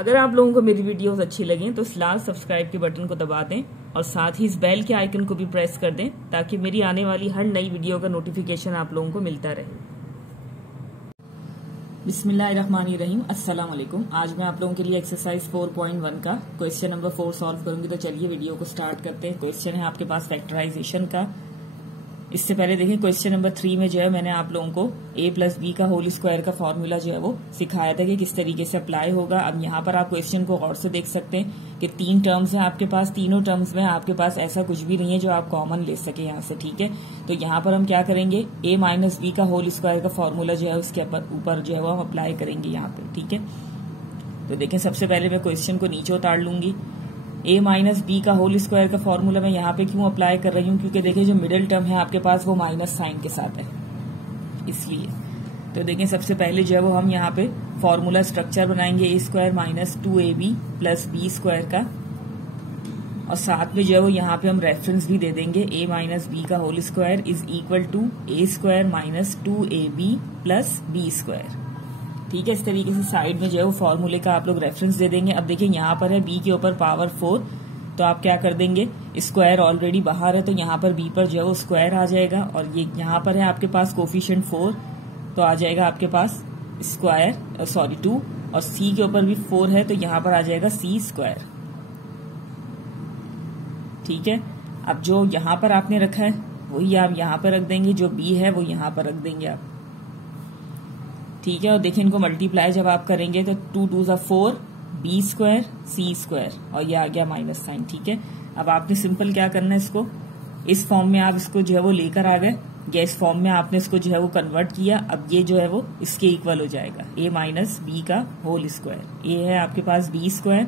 अगर आप लोगों को मेरी वीडियोस अच्छी लगें तो इस लाल सब्सक्राइब के बटन को दबा दें और साथ ही इस बेल के आइकन को भी प्रेस कर दें ताकि मेरी आने वाली हर नई वीडियो का नोटिफिकेशन आप लोगों को मिलता रहे। बिस्मिल्लाहिर्रहमानिर्रहीम, अस्सलाम वालेकुम। आज मैं आप लोगों के लिए एक्सरसाइज 4.1 का क्वेश्चन नंबर 4 सॉल्व करूंगी। तो चलिए वीडियो को स्टार्ट करते हैं। क्वेश्चन है आपके पास फैक्टराइजेशन का। इससे पहले देखिए क्वेश्चन नंबर 3 में जो है मैंने आप लोगों को a प्लस बी का होल स्क्वायर का फॉर्मूला जो है वो सिखाया था कि किस तरीके से अप्लाई होगा। अब यहाँ पर आप क्वेश्चन को गौर से देख सकते हैं कि 3 टर्म्स हैं आपके पास। तीनों टर्म्स में आपके पास ऐसा कुछ भी नहीं है जो आप कॉमन ले सके यहाँ से, ठीक है। तो यहाँ पर हम क्या करेंगे, a माइनस बी का होल स्क्वायर का फॉर्मूला जो है उसके ऊपर जो है वो हम अप्लाई करेंगे यहाँ पे, ठीक है। तो देखें सबसे पहले मैं क्वेश्चन को नीचे उतार लूंगी। a माइनस बी का होल स्क्वायर का फॉर्मूला मैं यहाँ पे क्यों अप्लाई कर रही हूँ, क्योंकि देखिए जो मिडिल टर्म है आपके पास वो माइनस साइन के साथ है, इसलिए। तो देखें सबसे पहले जो है वो हम यहाँ पे फॉर्मूला स्ट्रक्चर बनाएंगे a square minus 2ab plus b square का, और साथ में जो है वो यहाँ पे हम रेफरेंस भी दे देंगे a माइनस बी का whole square is equal to a square minus 2ab plus b square, ठीक है। इस तरीके से साइड में जो है वो फॉर्मूले का आप लोग रेफरेंस दे देंगे। अब देखिए यहाँ पर है b के ऊपर पावर 4, तो आप क्या कर देंगे, स्क्वायर ऑलरेडी बाहर है तो यहाँ पर b पर जो है वो स्क्वायर आ जाएगा, और ये यहाँ पर है आपके पास कोफिशिएंट 4, तो आ जाएगा आपके पास स्क्वायर 2, और c के ऊपर भी 4 है तो यहाँ पर आ जाएगा c स्क्वायर, ठीक है। अब जो यहाँ पर आपने रखा है वही आप यहाँ पर रख देंगे, जो b है वो यहाँ पर रख देंगे आप, ठीक है। और देखिए इनको मल्टीप्लाई जब आप करेंगे तो 2 2 ज़ा 4 बी स्क्वायर सी स्क्वायर, और ये आ गया माइनस साइन, ठीक है। अब आपने सिंपल क्या करना है, इसको इस फॉर्म में आप इसको जो है वो लेकर आ गए, या इस फॉर्म में आपने इसको जो है वो कन्वर्ट किया। अब ये जो है वो इसके इक्वल हो जाएगा a माइनस बी का होल स्क्वायर। a है आपके पास बी स्क्वायर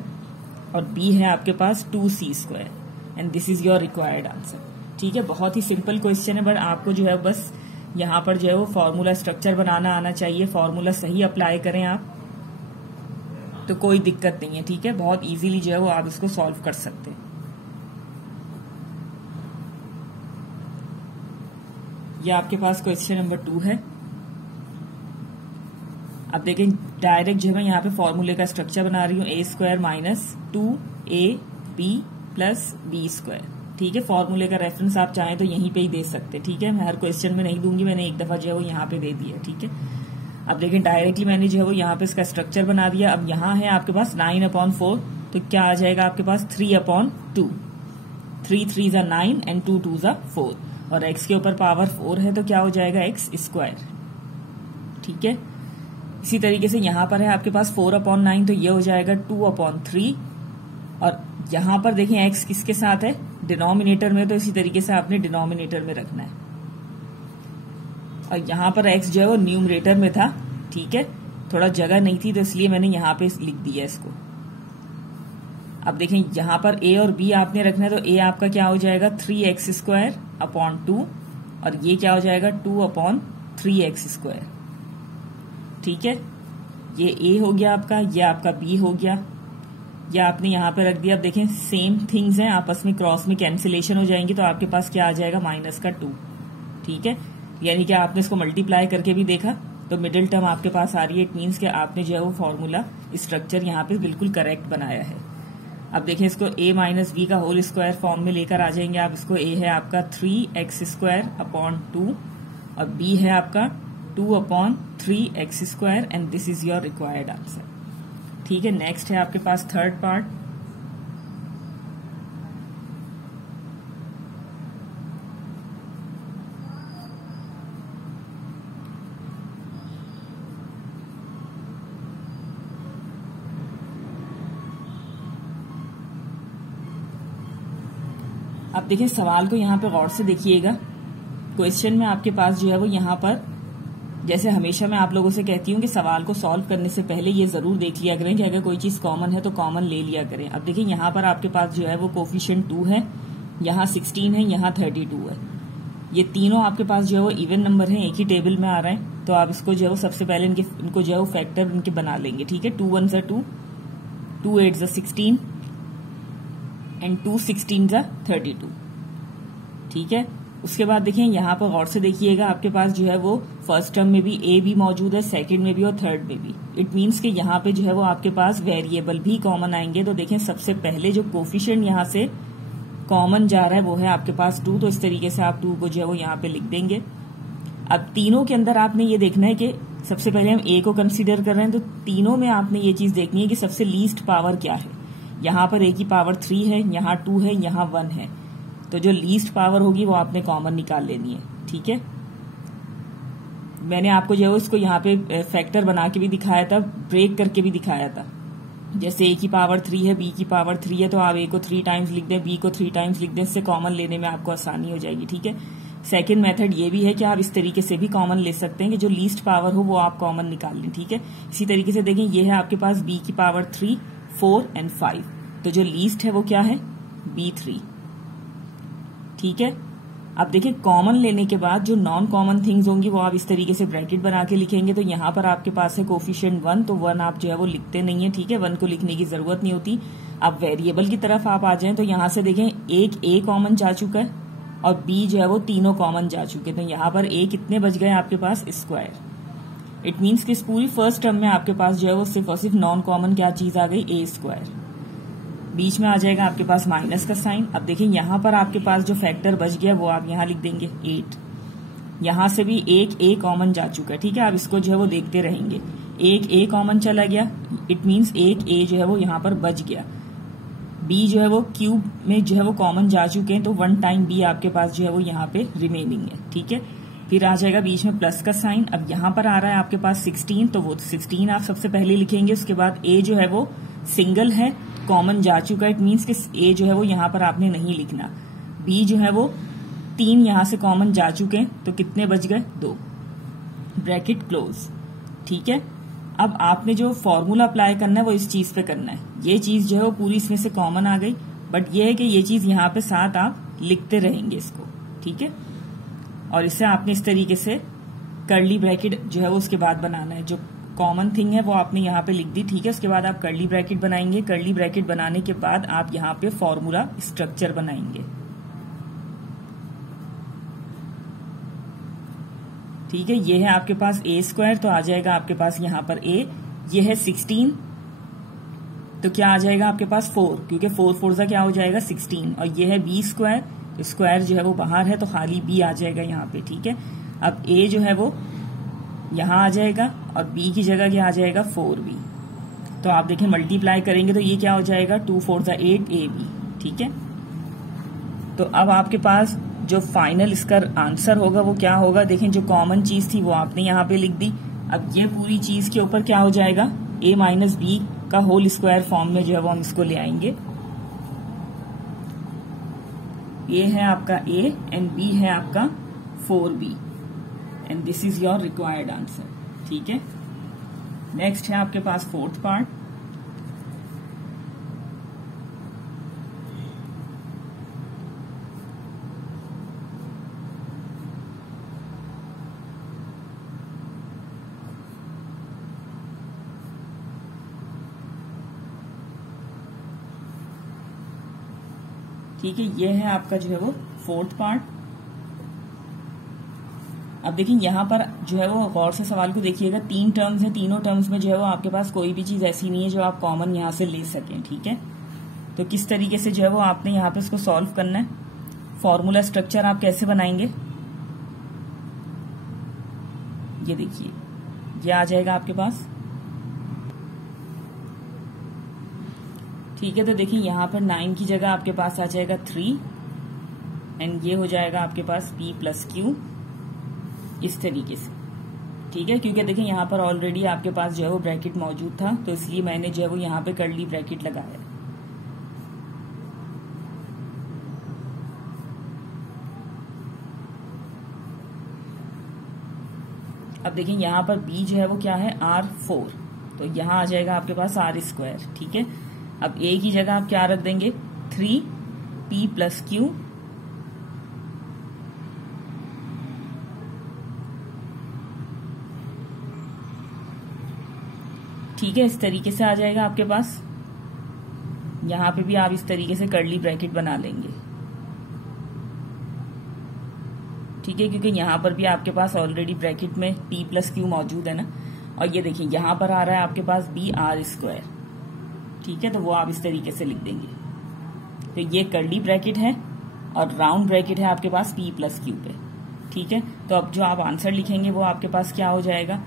और b है आपके पास 2c square, and this is your required answer, ठीक है। बहुत ही सिंपल क्वेश्चन है, बट आपको जो है बस यहाँ पर जो है वो फॉर्मूला स्ट्रक्चर बनाना आना चाहिए। फॉर्मूला सही अप्लाई करें आप तो कोई दिक्कत नहीं है, ठीक है। बहुत इजीली जो है वो आप इसको सॉल्व कर सकते हैं। ये आपके पास क्वेश्चन नंबर 2 है। अब देखें डायरेक्ट जो है मैं यहाँ पे फॉर्मूले का स्ट्रक्चर बना रही हूँ, a square minus 2ab plus b square, ठीक है। फॉर्मूले का रेफरेंस आप चाहें तो यहीं पे ही दे सकते हैं, ठीक है। मैं हर क्वेश्चन में नहीं दूंगी, मैंने एक दफा जो है वो यहाँ पे दे दिया, ठीक है। अब देखिए डायरेक्टली मैंने जो है वो यहाँ पे इसका स्ट्रक्चर बना दिया। अब यहाँ है आपके पास 9/4, तो क्या आ जाएगा आपके पास 3/2, 3 3 ज़ा 9 एंड 2 2 ज़ा 4, और x के ऊपर पावर 4 है तो क्या हो जाएगा x स्क्वायर, ठीक है। इसी तरीके से यहाँ पर है आपके पास 4/9, तो ये हो जाएगा 2/3, और यहाँ पर देखें x किसके साथ है, डिनोमिनेटर में, तो इसी तरीके से आपने डिनोमिनेटर में रखना है। और यहाँ पर x जो है वो न्यूमरेटर में था, ठीक है, थोड़ा जगह नहीं थी तो इसलिए मैंने यहाँ पे लिख दिया इसको। अब देखें यहाँ पर a और b आपने रखना है, तो a आपका क्या हो जाएगा 3x स्क्वायर अपॉन 2, और ये क्या हो जाएगा 2/3x स्क्वायर, ठीक है। ये a हो गया आपका, ये आपका b हो गया, ये आपने यहाँ पे रख दिया। अब देखें सेम थिंग्स हैं, आपस में क्रॉस में कैंसिलेशन हो जाएंगी, तो आपके पास क्या आ जाएगा -2, ठीक है। यानी कि आपने इसको मल्टीप्लाई करके भी देखा तो मिडिल टर्म आपके पास आ रही है। इट मीन्स कि आपने जो है वो फॉर्मूला स्ट्रक्चर यहाँ पे बिल्कुल करेक्ट बनाया है। अब देखें इसको a माइनस बी का होल स्क्वायर फॉर्म में लेकर आ जाएंगे आप। इसको a है आपका 3x स्क्वायर अपॉन 2, और b है आपका 2/3x square, and this is your required answer, ठीक है। नेक्स्ट है आपके पास थर्ड पार्ट। अब देखिए सवाल को यहाँ पे गौर से देखिएगा। क्वेश्चन में आपके पास जो है वो यहाँ पर, जैसे हमेशा मैं आप लोगों से कहती हूँ कि सवाल को सॉल्व करने से पहले ये जरूर देख लिया करें कि अगर कोई चीज कॉमन है तो कॉमन ले लिया करें। अब देखिए यहाँ पर आपके पास जो है वो कोफिशिएंट 2 है, यहाँ 16 है, यहाँ 32 है। ये तीनों आपके पास जो है वो इवन नंबर है, एक ही टेबल में आ रहे हैं, तो आप इसको जो है वो सबसे पहले इनको जो है वो फैक्टर इनके बना लेंगे, ठीक है। 2 1 ज़ा 2, 2 8 ज़ा 16 एंड 2 16 ज़ा 32, ठीक है। उसके बाद देखिए यहाँ पर गौर से देखिएगा, आपके पास जो है वो फर्स्ट टर्म में भी ए भी मौजूद है, सेकंड में भी और थर्ड में भी। इट मीन्स कि यहाँ पे जो है वो आपके पास वेरिएबल भी कॉमन आएंगे। तो देखें सबसे पहले जो कोफिशिएंट यहाँ से कॉमन जा रहा है वो है आपके पास 2, तो इस तरीके से आप 2 को जो है वो यहाँ पे लिख देंगे। अब तीनों के अंदर आपने ये देखना है कि सबसे पहले हम ए को कंसीडर कर रहे हैं, तो तीनों में आपने ये चीज देखनी है कि सबसे लीस्ट पावर क्या है। यहाँ पर ए की पावर 3 है, यहाँ 2 है, यहाँ 1 है, तो जो लीस्ट पावर होगी वो आपने कॉमन निकाल लेनी है। ठीक है, मैंने आपको जो है इसको यहाँ पे फैक्टर बना के भी दिखाया था, ब्रेक करके भी दिखाया था। जैसे ए की पावर 3 है, बी की पावर 3 है, तो आप ए को 3 टाइम्स लिख दें, बी को 3 टाइम्स लिख दें, इससे कॉमन लेने में आपको आसानी हो जाएगी। ठीक है, सेकंड मेथड ये भी है कि आप इस तरीके से भी कॉमन ले सकते हैं कि जो लीस्ट पावर हो वो आप कॉमन निकाल लें। ठीक है, इसी तरीके से देखें ये है आपके पास बी की पावर 3, 4 एंड 5, तो जो लीस्ट है वो क्या है, B3। ठीक है, अब देखिए कॉमन लेने के बाद जो नॉन कॉमन थिंग्स होंगी वो आप इस तरीके से ब्रैकेट बना के लिखेंगे। तो यहाँ पर आपके पास है कोफिशिएंट 1, तो 1 आप जो है वो लिखते नहीं है। ठीक है, 1 को लिखने की जरूरत नहीं होती। अब वेरिएबल की तरफ आप आ जाएं तो यहाँ से देखें एक ए कॉमन जा चुका है और बी जो है वो तीनों कॉमन जा चुके हैं। तो यहाँ पर ए कितने बच गए आपके पास, स्क्वायर। इट मीन्स कि इस पूरी फर्स्ट टर्म में आपके पास जो है वो सिर्फ और सिर्फ नॉन कॉमन क्या चीज आ गई, ए स्क्वायर। बीच में आ जाएगा आपके पास माइनस का साइन। अब देखिए यहाँ पर आपके पास जो फैक्टर बच गया वो आप यहाँ लिख देंगे 8। यहाँ से भी एक ए कॉमन जा चुका है। ठीक है, आप इसको जो है वो देखते रहेंगे, एक ए कॉमन चला गया, इट मीन्स एक ए जो है वो यहाँ पर बच गया। बी जो है वो क्यूब में जो है वो कॉमन जा चुके हैं, तो 1 टाइम बी आपके पास जो है वो यहाँ पे रिमेनिंग है। ठीक है, फिर आ जाएगा बीच में प्लस का साइन। अब यहाँ पर आ रहा है आपके पास 16, तो वो 16 आप सबसे पहले लिखेंगे। उसके बाद ए जो है वो सिंगल है, कॉमन जा चुका है, इट मीन्स कि ए जो है वो यहाँ पर आपने नहीं लिखना। बी जो है वो 3 यहाँ से कॉमन जा चुके हैं, तो कितने बच गए, 2, ब्रैकेट क्लोज। ठीक है, अब आपने जो फॉर्मूला अप्लाई करना है वो इस चीज पे करना है। ये चीज जो है वो पूरी इसमें से कॉमन आ गई, बट ये है कि ये चीज यहाँ पे साथ आप लिखते रहेंगे इसको। ठीक है, और इसे आपने इस तरीके से कर्ली ब्रैकेट जो है वो उसके बाद बनाना है। जो कॉमन थिंग है वो आपने यहाँ पे लिख दी। ठीक है, उसके बाद आप कर्ली ब्रैकेट बनाएंगे। कर्ली ब्रैकेट बनाने के बाद आप यहाँ पे फॉर्मूला स्ट्रक्चर बनाएंगे। ठीक है, ये है आपके पास ए स्क्वायर, तो आ जाएगा आपके पास यहाँ पर ए। ये है 16, तो क्या आ जाएगा आपके पास 4, क्योंकि 4 4 सा क्या हो जाएगा 16। और ये है बी स्क्वायर, तो स्क्वायर जो है वो बाहर है, तो खाली बी आ जाएगा यहाँ पे। ठीक है, अब ए जो है वो यहाँ आ जाएगा और बी की जगह क्या आ जाएगा 4b। तो आप देखें मल्टीप्लाई करेंगे तो ये क्या हो जाएगा 2 4 सा 8 ab। ठीक है, तो अब आपके पास जो फाइनल इसका आंसर होगा वो क्या होगा, देखें जो कॉमन चीज थी वो आपने यहाँ पे लिख दी। अब ये पूरी चीज के ऊपर क्या हो जाएगा, a माइनस बी का होल स्क्वायर फॉर्म में जो है वो हम इसको ले आएंगे। a है आपका a एंड b है आपका 4b and this is your required answer. ठीक है, नेक्स्ट है आपके पास फोर्थ पार्ट। ठीक है, ये है आपका जो है वो फोर्थ पार्ट। अब देखिए यहाँ पर जो है वो गौर से सवाल को देखिएगा, 3 टर्म्स हैं, तीनों टर्म्स में जो है वो आपके पास कोई भी चीज ऐसी नहीं है जो आप कॉमन यहाँ से ले सकें। ठीक है, तो किस तरीके से जो है वो आपने यहाँ पे इसको सॉल्व करना है। फॉर्मूला स्ट्रक्चर आप कैसे बनाएंगे, ये देखिए ये आ जाएगा आपके पास। ठीक है, तो देखिए यहाँ पर 9 की जगह आपके पास आ जाएगा 3 एंड ये हो जाएगा आपके पास p प्लस क्यू, इस तरीके से। ठीक है, क्योंकि देखिए यहाँ पर ऑलरेडी आपके पास जो है वो ब्रैकेट मौजूद था, तो इसलिए मैंने जो है वो यहाँ पे कर्ली ब्रैकेट लगाया। अब देखिए यहाँ पर b जो है वो क्या है r4, तो यहाँ आ जाएगा आपके पास r स्क्वायर। ठीक है, अब a की जगह आप क्या रख देंगे 3p प्लस क्यू। ठीक है, इस तरीके से आ जाएगा आपके पास। यहां पे भी आप इस तरीके से कर्ली ब्रैकेट बना लेंगे। ठीक है, क्योंकि यहाँ पर भी आपके पास ऑलरेडी ब्रैकेट में p प्लस क्यू मौजूद है ना। और ये देखिए यहाँ पर आ रहा है आपके पास बी आर स्क्वायर, ठीक है, तो वो आप इस तरीके से लिख देंगे। तो ये कर्ली ब्रैकेट है और राउंड ब्रैकेट है आपके पास p प्लस क्यू पे, ठीक है। तो अब जो आप आंसर लिखेंगे वो आपके पास क्या हो जाएगा,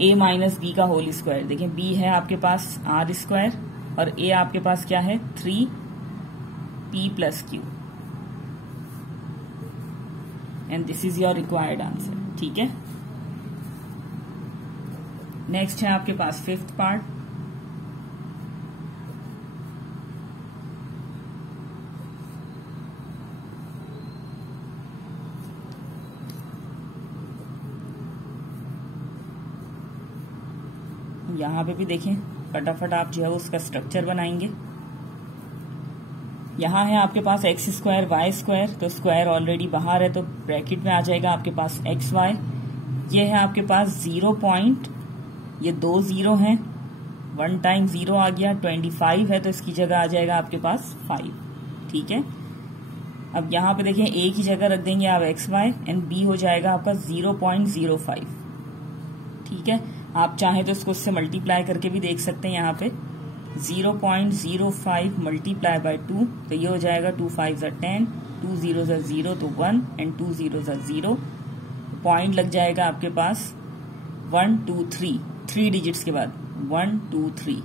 a माइनस बी का होल स्क्वायर। देखिए b है आपके पास आर स्क्वायर और a आपके पास क्या है 3p plus Q, and this is your required answer, ठीक है। नेक्स्ट है आपके पास फिफ्थ पार्ट। यहां पे भी देखें फटाफट आप जो है उसका स्ट्रक्चर बनाएंगे। यहाँ है आपके पास एक्स स्क्वायर वाई स्क्वायर, तो स्क्वायर ऑलरेडी बाहर है तो ब्रैकेट में आ जाएगा आपके पास एक्स वाई। ये है आपके पास 0 पॉइंट, ये 2 0 हैं, 1 टाइम 0 आ गया, 25 है तो इसकी जगह आ जाएगा आपके पास 5, ठीक है। अब यहाँ पे देखें ए की जगह रख देंगे आप एक्स वाई एंड बी हो जाएगा आपका 0.05, ठीक है। आप चाहें तो इसको उससे मल्टीप्लाई करके भी देख सकते हैं। यहाँ पे 0.05 मल्टीप्लाई बाय 2, तो ये हो जाएगा 2 5 10, 2 0 0 तो 1 एंड 2 0 0, पॉइंट लग जाएगा आपके पास 1 2 3, 3 डिजिट्स के बाद 1 2 3,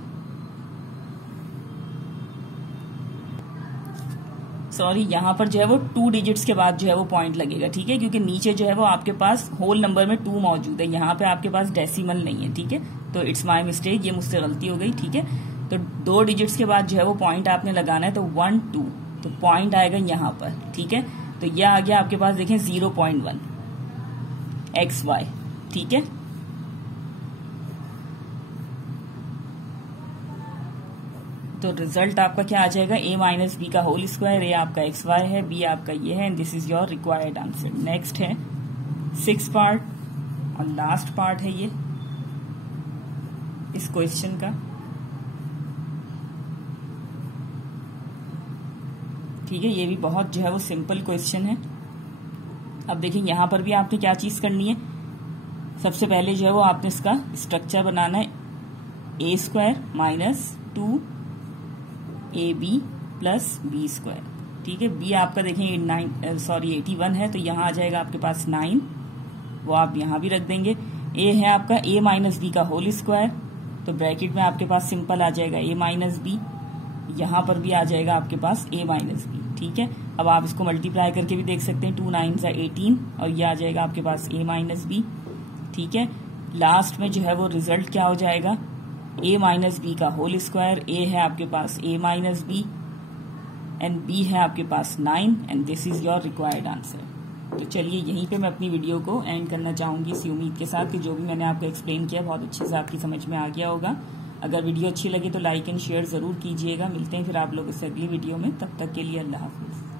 सॉरी यहाँ पर जो है वो 2 डिजिट्स के बाद जो है वो पॉइंट लगेगा, ठीक है, क्योंकि नीचे जो है वो आपके पास होल नंबर में 2 मौजूद है, यहाँ पे आपके पास डेसिमल नहीं है, ठीक है। तो इट्स माय मिस्टेक, ये मुझसे गलती हो गई, ठीक है। तो 2 डिजिट्स के बाद जो है वो पॉइंट आपने लगाना है, तो 1 2, तो पॉइंट आएगा यहाँ पर, ठीक है। तो यह आ गया आपके पास देखें 0.1 एक्स वाई, ठीक है। तो रिजल्ट आपका क्या आ जाएगा, a माइनस बी का होल स्क्वायर, a आपका एक्स वाई है, b आपका ये है, and this is your required answer. Next है 6th पार्ट और लास्ट पार्ट है ये इस क्वेश्चन का, ठीक है। ये भी बहुत जो है वो सिंपल क्वेश्चन है। अब देखिए यहाँ पर भी आपने क्या चीज करनी है, सबसे पहले जो है वो आपने इसका स्ट्रक्चर बनाना है, a square minus 2ab plus b square, ठीक है। b आपका देखें 81 है तो यहाँ आ जाएगा आपके पास 9, वो आप यहाँ भी रख देंगे। a है आपका a माइनस बी का होल स्क्वायर, तो ब्रैकेट में आपके पास सिंपल आ जाएगा a माइनस बी, यहाँ पर भी आ जाएगा आपके पास a माइनस बी, ठीक है। अब आप इसको मल्टीप्लाई करके भी देख सकते हैं, 2 9 18 और ये आ जाएगा आपके पास a माइनस बी, ठीक है। लास्ट में जो है वो रिजल्ट क्या हो जाएगा, a माइनस बी का होल स्क्वायर, a है आपके पास a minus b and b है आपके पास 9, and this is your required answer. तो चलिए यहीं पे मैं अपनी वीडियो को एंड करना चाहूंगी इसी उम्मीद के साथ कि जो भी मैंने आपको एक्सप्लेन किया बहुत अच्छे से आपकी समझ में आ गया होगा। अगर वीडियो अच्छी लगी तो लाइक एंड शेयर जरूर कीजिएगा। मिलते हैं फिर आप लोगों से अगली वीडियो में, तब तक के लिए अल्लाह हाफिज।